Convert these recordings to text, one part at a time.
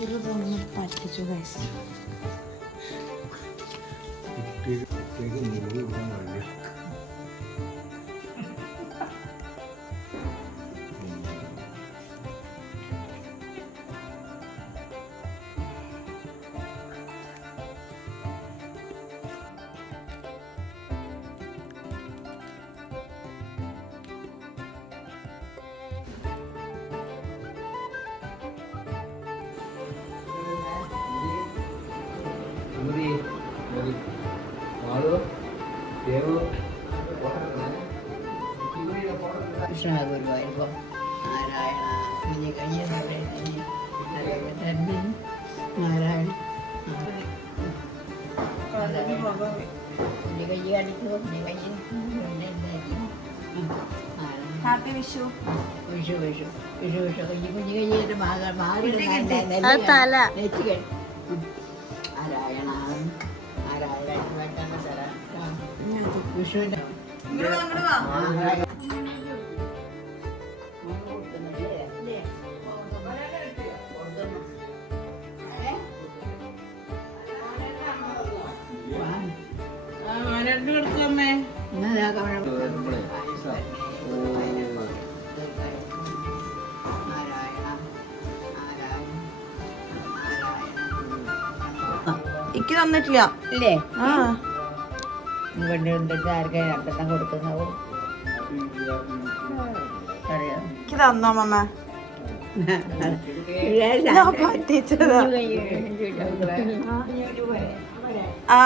വെറുതൊന്ന് പറ്റിച്ചു ഗൈസ്. കൃഷ്ണ ഗുരുവായൂരപ്പ നാരായണ കുഞ്ഞു കയ്യ നാരായണ കുഞ്ഞു കയ്യ അടിക്കൂ കുഞ്ഞു കയ്യ ഹാപ്പി വിഷു. വിഷു വിഷു വിഷു വിഷു കുഞ്ഞു കുഞ്ഞു കയ്യേന്റെ തല നാരായണ നാരായണ വിഷുവിന്റെ എനിക്ക് തന്നിട്ടില്ല ഇല്ലേ ആ ആർക്കാ രണ്ടെണ്ണം കൊടുക്കുന്നാവും അറിയാം എനിക്ക് തന്നോ മമ്മ പറ്റിച്ചതാ ആ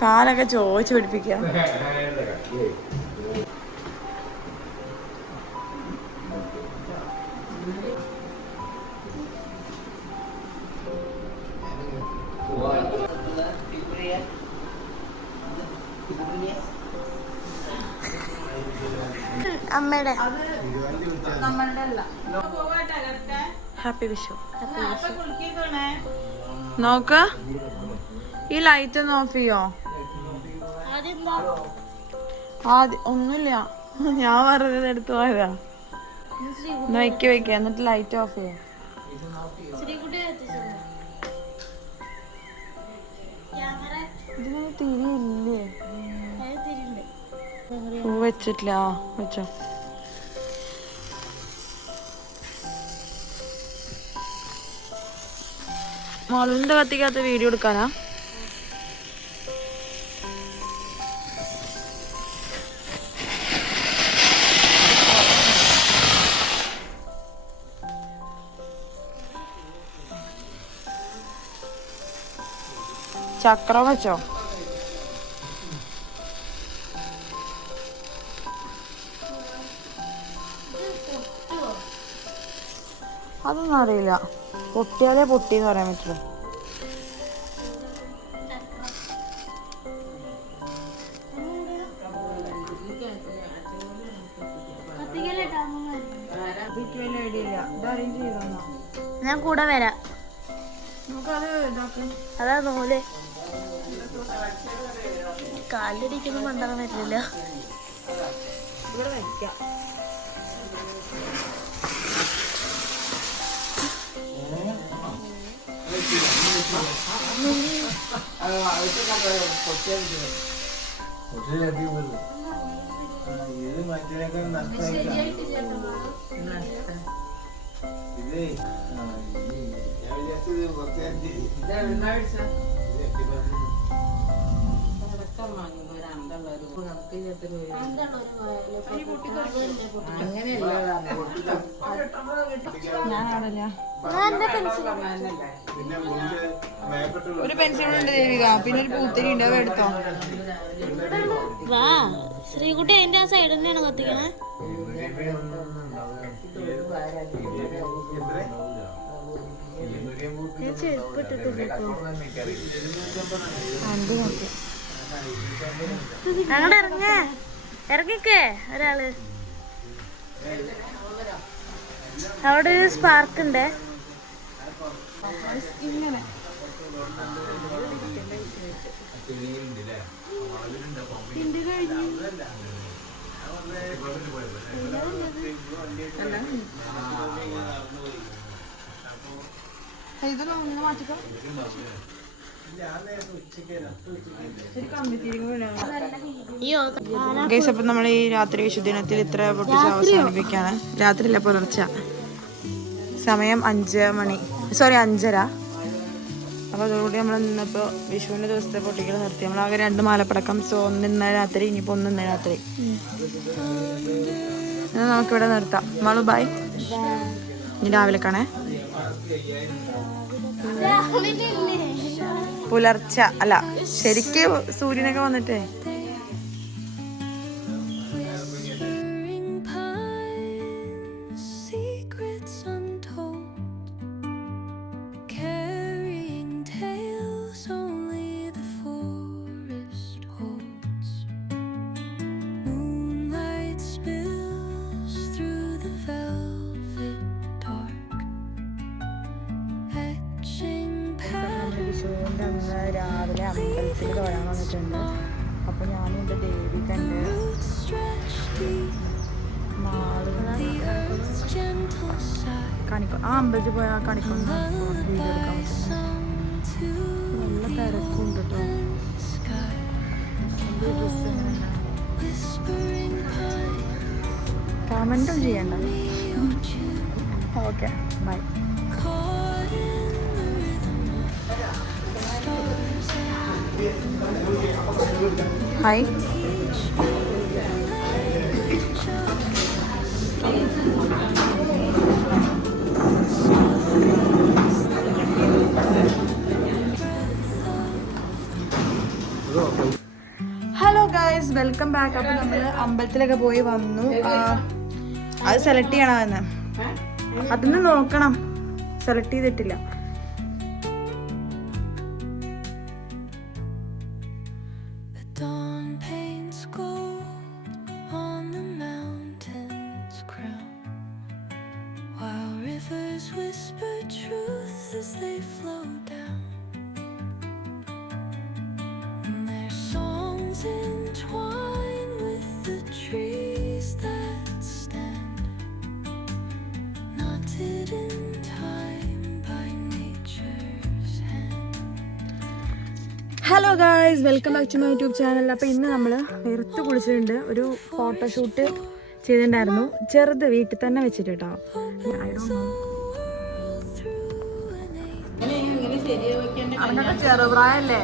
കാലൊക്കെ ചോദിച്ചു പിടിപ്പിക്കാം. അമ്മയുടെ ഹാപ്പി വിഷു. നോക്ക് ഈ ലൈറ്റ് ഒന്ന് ഓഫ് ചെയ്യോ? ആദ്യം ഒന്നുമില്ല, ഞാൻ പറഞ്ഞത് എടുത്തു പോയതാ. വെക്ക എന്നിട്ട് ലൈറ്റ് ഓഫ് ചെയ്യാം. ഇതിനൊന്നും തിരിയില്ലേ? പൂ വെച്ചിട്ടില്ല. വെച്ചോ. മോളുണ്ട് കത്തിക്കാത്ത വീഡിയോ എടുക്കാനാ? ചക്രം വെച്ചോ? അതൊന്നും അറിയില്ല. പൊട്ടിയാലേ പൊട്ടിന്ന് പറയാൻ പറ്റുള്ളൂ. ഞാൻ കൂടെ വരാം. അതാ നൂല് കാലിലിരിക്കുന്നു മണ്ടാൻ പറ്റില്ല. ഇവിടെ വയ്ക്കാം. ഒരു പെൻസിൽ ഉണ്ട് ദേവിക, പിന്നെ ഒരു പൂത്തിരി ഉണ്ട്, അത് എടുത്തോ. വാ ശ്രീകുട്ടി അതിന്റെ ആ സൈഡ് തന്നെയാണ് കത്തിക്കണേ. അങ്ങോട്ട് ഇറങ്ങിക്കേ ഒരാള്. അവിടെ ഒരു സ്പാർക്ക് ഉണ്ട്. ഇങ്ങനെ ഇതൊന്നും മാറ്റിക്കോ. ഗൈസ്, അപ്പം നമ്മൾ ഈ രാത്രി വിശുദ്ധിനത്തിൽ ഇത്ര പൊട്ടിച്ച് അവസാനിപ്പിക്കുകയാണ്. രാത്രിയില്ല, പുലർച്ചെ. സമയം 5 മണി, സോറി 5:30. അപ്പോൾ അതോടുകൂടി നമ്മൾ ഇന്നിപ്പോൾ വിഷുവിൻ്റെ ദിവസത്തെ പൊട്ടിക്കൽ നിർത്തി. നമ്മളാകെ 2 മാലപ്പടക്കം. സോ ഒന്ന് ഇന്നലെ രാത്രി, ഇനിയിപ്പോൾ ഒന്ന് ഇന്നലെ രാത്രി. നമുക്കിവിടെ നിർത്താം. മാളു ബൈ. ഇനി രാവിലെ കാണേ. പുലർച്ച അല്ല, ശരിക്ക് സൂര്യനൊക്കെ വന്നിട്ടേ. വിഷുവിൻ്റെ അന്ന് രാവിലെ അമ്പലത്തിൽ തൊഴാൻ വന്നിട്ടുണ്ട്. അപ്പോൾ ഞാനും എൻ്റെ ദേവി കണ്ട് കാണിക്കും. ആ അമ്പലത്തിൽ പോയാൽ കാണിക്കുന്ന വീഡിയോ എടുക്കാൻ പറ്റുന്നു. നല്ല തിരക്കുണ്ട് കേട്ടോ. കമൻറ്റും ചെയ്യണ്ട. Okay, bye. Hi. Hello guys, welcome back. അപ്പോൾ നമ്മൾ അമ്പലത്തിലൊക്കെ പോയി വന്നു. അത് സെലക്ട് ചെയ്യണമെന്ന് അതിന് നോക്കണം. സെലക്ട് ചെയ്തിട്ടില്ല. Whisper truth as they flow down, and their songs entwine with the trees that stand, knotted in time by nature's hand. Hello guys, welcome back to my YouTube channel. അപ്പോൾ ഇന്ന് നമ്മൾ വെറുത്ത് കുളിച്ചിട്ടുണ്ട്. ഒരു photoshoot ചെയ്തിട്ടുണ്ടായിരുന്നു, ചെറുത് വീട്ടിൽ തന്നെ വെച്ചിട്ട് കേട്ടോ. അവനൊക്കെ ചെറുപ്രായല്ലേ.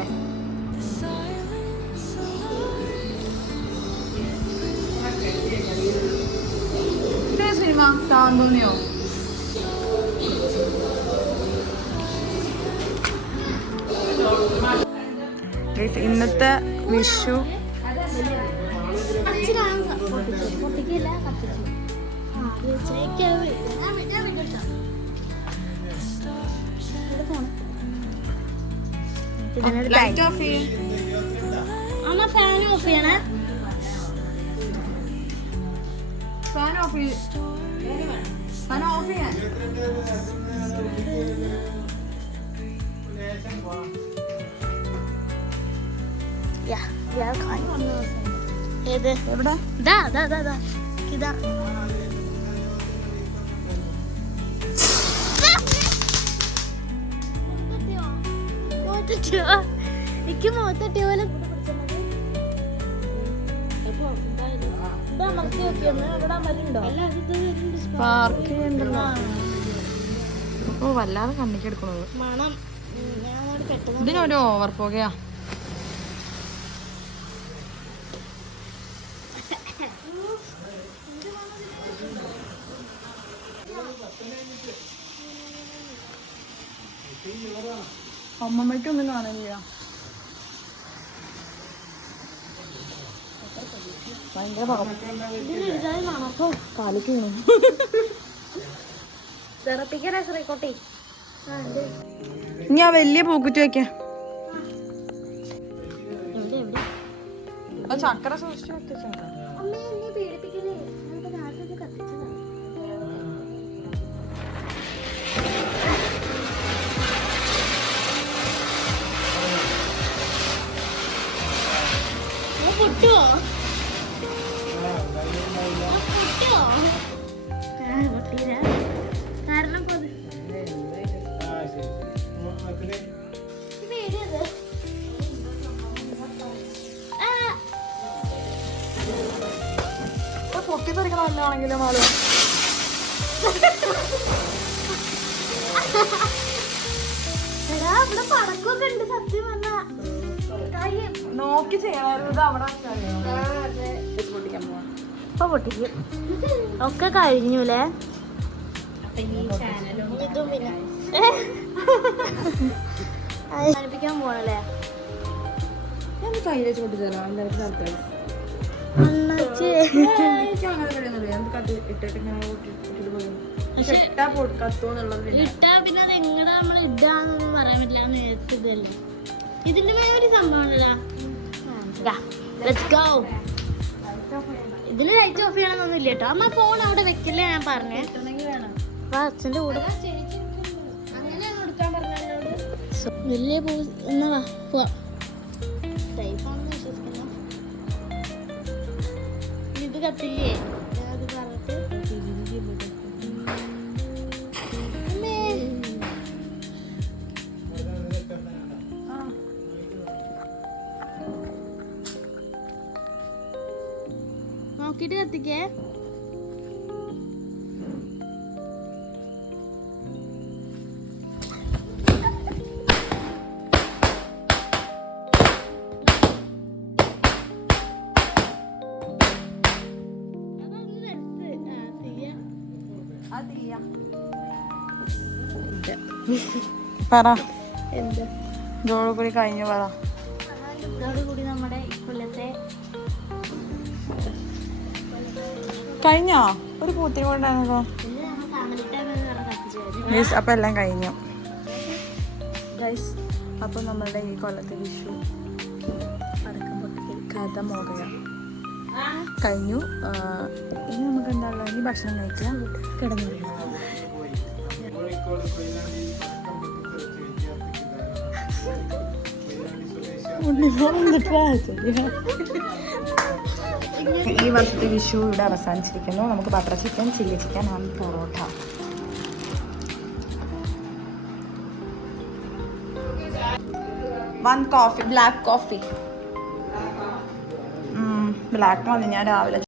സിനിമ കാണാൻ തോന്നിയോ? ഇന്നത്തെ വിഷു ലൈറ്റ് ഓഫ് ചെയ്യേ. ഫാൻ ഓഫ് ചെയ്യണേ. ഫാൻ ഓഫ് ചെയ്യ. ഫാൻ ഓഫ് ചെയ്യാൻ. ഏത് എവിടെ? ഇതാ ഇതാ ഇതാ ഇതാ ഇതാ. എനിക്ക് മുഖത്തട്ടിയ പോലെ പാർക്ക് ഉണ്ടല്ലോ. ഓ, വല്ലാതെ കണ്ണിക്ക് എടുക്കണത്. മണം. ഇതിനൊരു ഓവർ പോകുകയാ. അമ്മമ്മയ്ക്കൊന്നും കാണില്ല. ഭയങ്കര കാലിക്ക് വീണു. ഇനി ആ വലിയ പൂക്കുറ്റി വെക്കാം. ചക്കര സൂക്ഷിച്ചു വെച്ചിട്ടുണ്ട്. വന്നാണെങ്കിലും ആള് എടാ ഇവിടെ പടക്കമൊക്കെ ഉണ്ട് സത്യം പറഞ്ഞ നോക്കി ചെയ്യണമായിരുന്നു. ഇത് അവിടെ പൊട്ടിക്കാൻ പോവാ. ഇപ്പൊ പൊട്ടിക്കും. ഒക്കെ കഴിഞ്ഞുല്ലേ. ഇതും പിന്നെ അവസാനിപ്പിക്കാൻ പോണല്ലേ. ഞാൻ കയ്യിൽ വെച്ച് പൊട്ടിച്ചാലോ? എന്തായാലും സ്ഥലത്തല്ലേ അണ്ണാച്ചി. എനിക്ക് അങ്ങനെ കഴിയുന്നില്ല. ഞാൻ കത്ത് ഇട്ടിട്ട് ഇങ്ങനെ ഇട്ടിട്ട് പോയി കത്തുന്നുള്ളത്. ഇട്ടാ പിന്നെ അത് എങ്ങനെ നമ്മൾ ഇടാന്നൊന്നും പറയാൻ പറ്റില്ല. നേരത്തെ ഇതല്ലേ. ഇതിന്റെ മേലെ ഒരു സംഭവം ഉണ്ടല്ലോ. ഇതില് ലൈറ്റ് ഓഫ് ചെയ്യണമെന്നൊന്നും ഇല്ല കേട്ടോ. അമ്മ ഫോൺ അവിടെ വെക്കില്ലേ ഞാൻ പറഞ്ഞേ. അപ്പൊ അച്ഛന്റെ കൂടെ വലിയ എന്നാ വാ പോവാം. ടൈപ്പാണെന്ന് വിശ്വസിക്കുന്നു. ഇത് കത്തില്ലേ അത് പറഞ്ഞിട്ട് നോക്കിട്ട് കത്തിക്കേ. പറ എന്താ ഇതോടുകൂടി കഴിഞ്ഞു. പറ ഇതോടുകൂടി നമ്മുടെ കൊല്ലത്തെ കഴിഞ്ഞോ? ഒരു പൂത്തിരി കൊണ്ടാണല്ലോ. അപ്പൊ എല്ലാം കഴിഞ്ഞു ഗൈസ്. അപ്പൊ നമ്മളുടെ ഈ കൊല്ലത്തെ വിഷു അടക്കം പൊട്ടിക്കൽ കഥ മോകയ കഴിഞ്ഞു. ഇനി നമുക്ക് എന്താണല്ലോ, ഇനി ഭക്ഷണം കഴിക്കാം, കിടന്നുറങ്ങാം. ഈ വർഷത്തെ വിഷു ഇവിടെ അവസാനിച്ചിരിക്കുന്നു. നമുക്ക് butter chicken, chilli chicken and parotta. One coffee, black coffee. Black മതി, ഞാൻ രാവിലെ